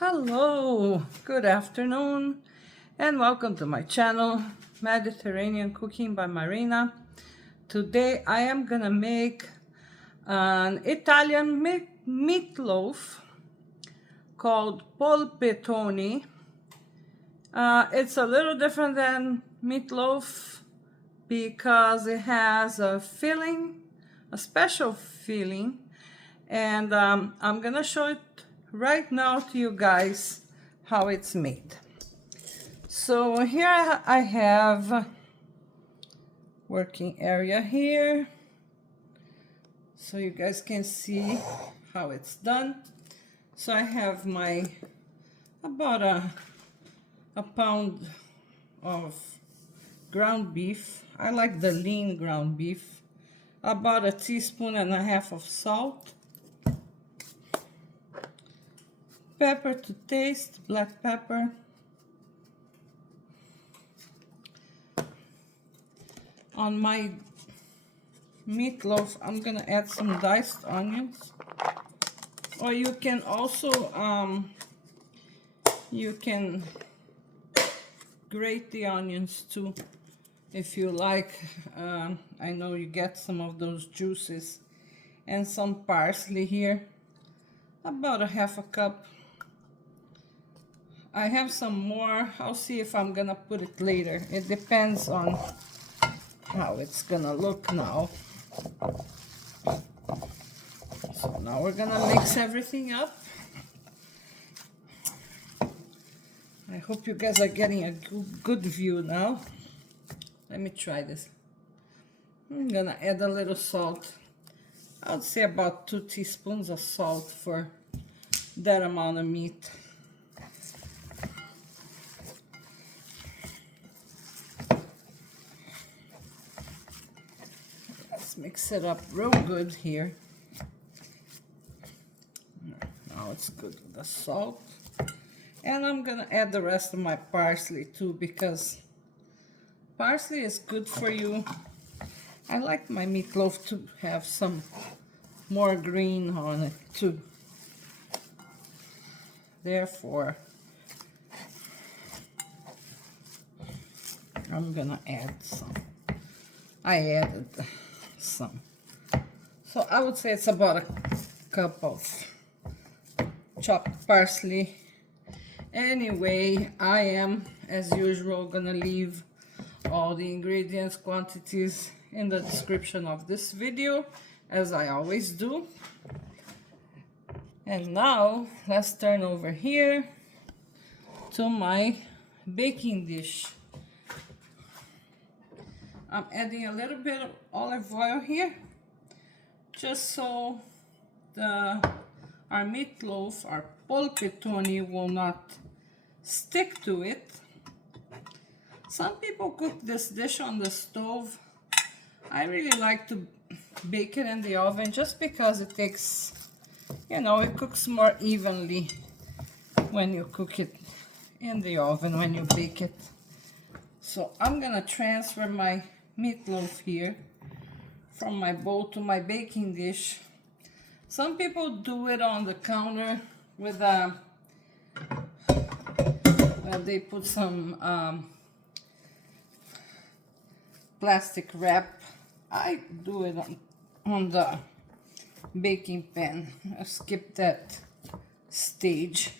Hello, good afternoon, and welcome to my channel, Mediterranean Cooking by Marina. Today I am gonna make an Italian meatloaf called polpettone. It's a little different than meatloaf because it has a filling, a special filling, and I'm gonna show it right now to you guys how it's made. So here I have working area here, so you guys can see how it's done. So I have my about a pound of ground beef. I like the lean ground beef. About 1.5 teaspoons of salt, pepper to taste, black pepper, on my meatloaf I'm gonna add some diced onions, or you can also you can grate the onions too if you like. I know you get some of those juices, and some parsley here, about 1/2 cup. I have some more. I'll see if I'm gonna put it later. It depends on how it's gonna look now. So now we're gonna mix everything up. I hope you guys are getting a good view now. Let me try this. I'm gonna add a little salt. I would say about 2 teaspoons of salt for that amount of meat. Let's mix it up real good here. Now it's good with the salt. And I'm gonna add the rest of my parsley too, because parsley is good for you. I like my meatloaf to have some more green on it too. Therefore, I'm gonna add some. I added some. So I would say it's about 1 cup of chopped parsley. Anyway, I am, as usual, gonna leave all the ingredients, quantities in the description of this video, as I always do. And now, let's turn over here to my baking dish. I'm adding a little bit of olive oil here, just so our meatloaf, our polpettone, will not stick to it. Some people cook this dish on the stove. I really like to bake it in the oven just because it takes, you know, it cooks more evenly when you cook it in the oven, when you bake it. So I'm gonna transfer my meatloaf here from my bowl to my baking dish. Some people do it on the counter with they put some plastic wrap. I do it on the baking pan. I skip that stage.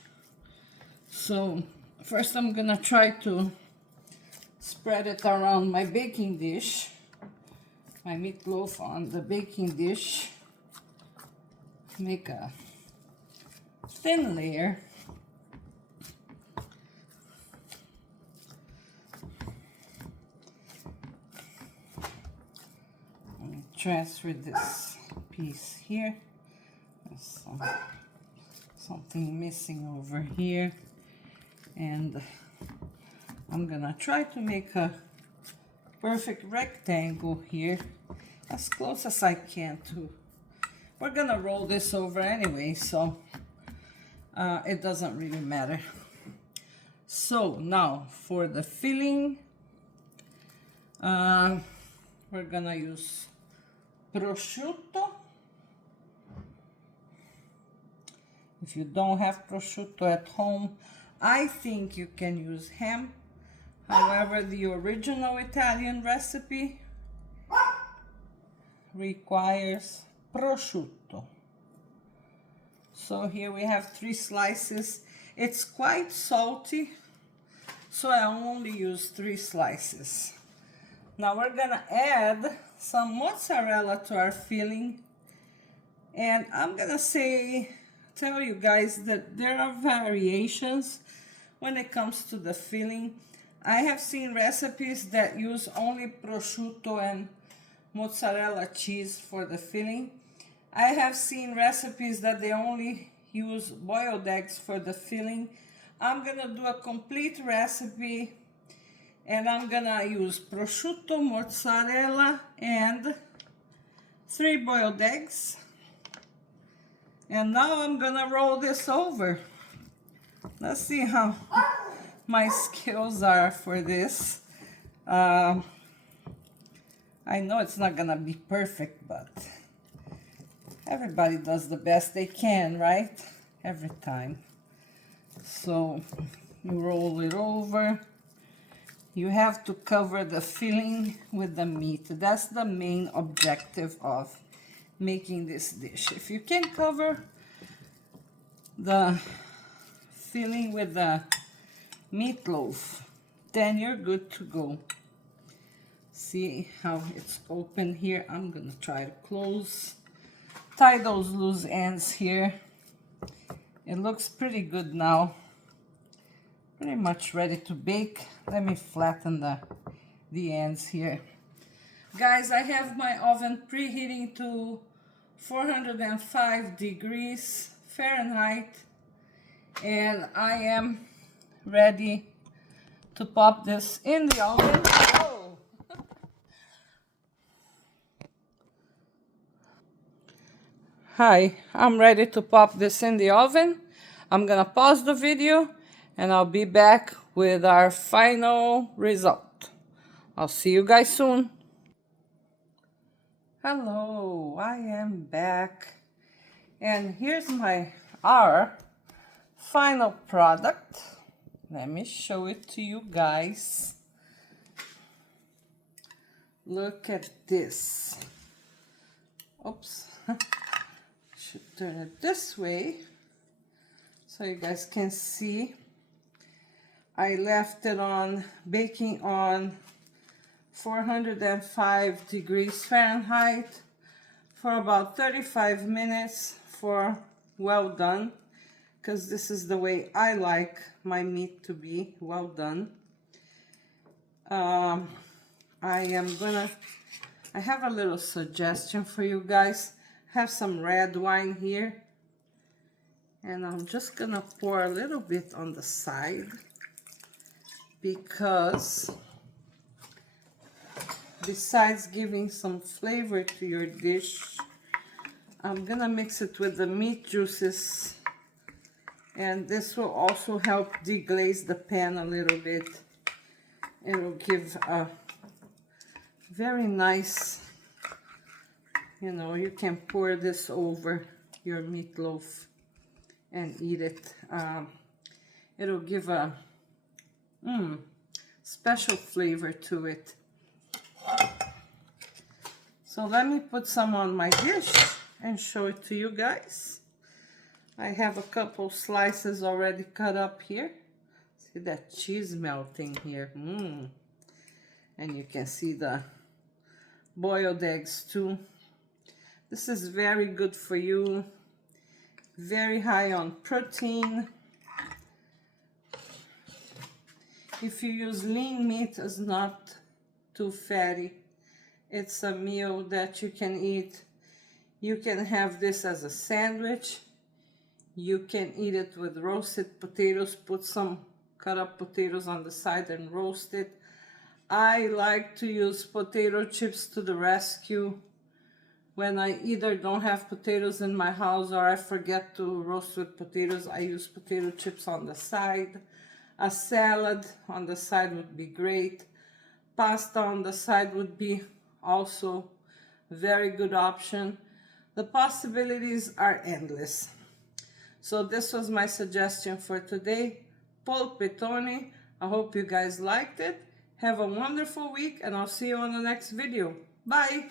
So first I'm gonna try to spread it around my baking dish, my meatloaf on the baking dish. Make a thin layer. Let me transfer this piece here. There's something missing over here, and I'm gonna try to make a perfect rectangle here, as close as I can to. We're gonna roll this over anyway, so it doesn't really matter. So now for the filling, we're gonna use prosciutto, If you don't have prosciutto at home, I think you can use ham. However, the original Italian recipe requires prosciutto. So here we have 3 slices. It's quite salty, so I only use 3 slices. Now we're gonna add some mozzarella to our filling. And I'm gonna tell you guys that there are variations when it comes to the filling. I have seen recipes that use only prosciutto and mozzarella cheese for the filling. I have seen recipes that they only use boiled eggs for the filling. I'm gonna do a complete recipe, and I'm gonna use prosciutto, mozzarella, and 3 boiled eggs. And now I'm gonna roll this over. Let's see how my skills are for this. I know it's not gonna be perfect, but everybody does the best they can, right? Every time. So you roll it over. You have to cover the filling with the meat. That's the main objective of making this dish. If you can cover the filling with the meatloaf, then you're good to go. See how it's open here? I'm gonna try to tie those loose ends here. It looks pretty good now. Pretty much ready to bake. Let me flatten the ends here. Guys, I have my oven preheating to 405 degrees Fahrenheit, and I am ready to pop this in the oven. Oh. Hi, I'm ready to pop this in the oven. I'm gonna pause the video and I'll be back with our final result. I'll see you guys soon. Hello, I am back, and here's our final product. Let me show it to you guys. Look at this. Oops. Should turn it this way so you guys can see. I left it on baking on 405 degrees Fahrenheit for about 35 minutes for well done, because this is the way I like my meat to be, well done. I have a little suggestion for you guys. I have some red wine here, and I'm just gonna pour a little bit on the side, because besides giving some flavor to your dish, I'm gonna mix it with the meat juices, and this will also help deglaze the pan a little bit. It will give a very nice, you can pour this over your meatloaf and eat it. It'll give a special flavor to it. So let me put some on my dish and show it to you guys. I have a couple slices already cut up here. See that cheese melting here. And you can see the boiled eggs too. This is very good for you. Very high on protein. If you use lean meat, it's not too fatty. It's a meal that you can eat. You can have this as a sandwich. You can eat it with roasted potatoes. Put some cut up potatoes on the side and roast it. I like to use potato chips to the rescue when I either don't have potatoes in my house or I forget to roast with potatoes. I use potato chips on the side. A salad on the side would be great. Pasta on the side would be also a very good option. The possibilities are endless. So this was my suggestion for today, polpettone. I hope you guys liked it. Have a wonderful week, and I'll see you on the next video. Bye!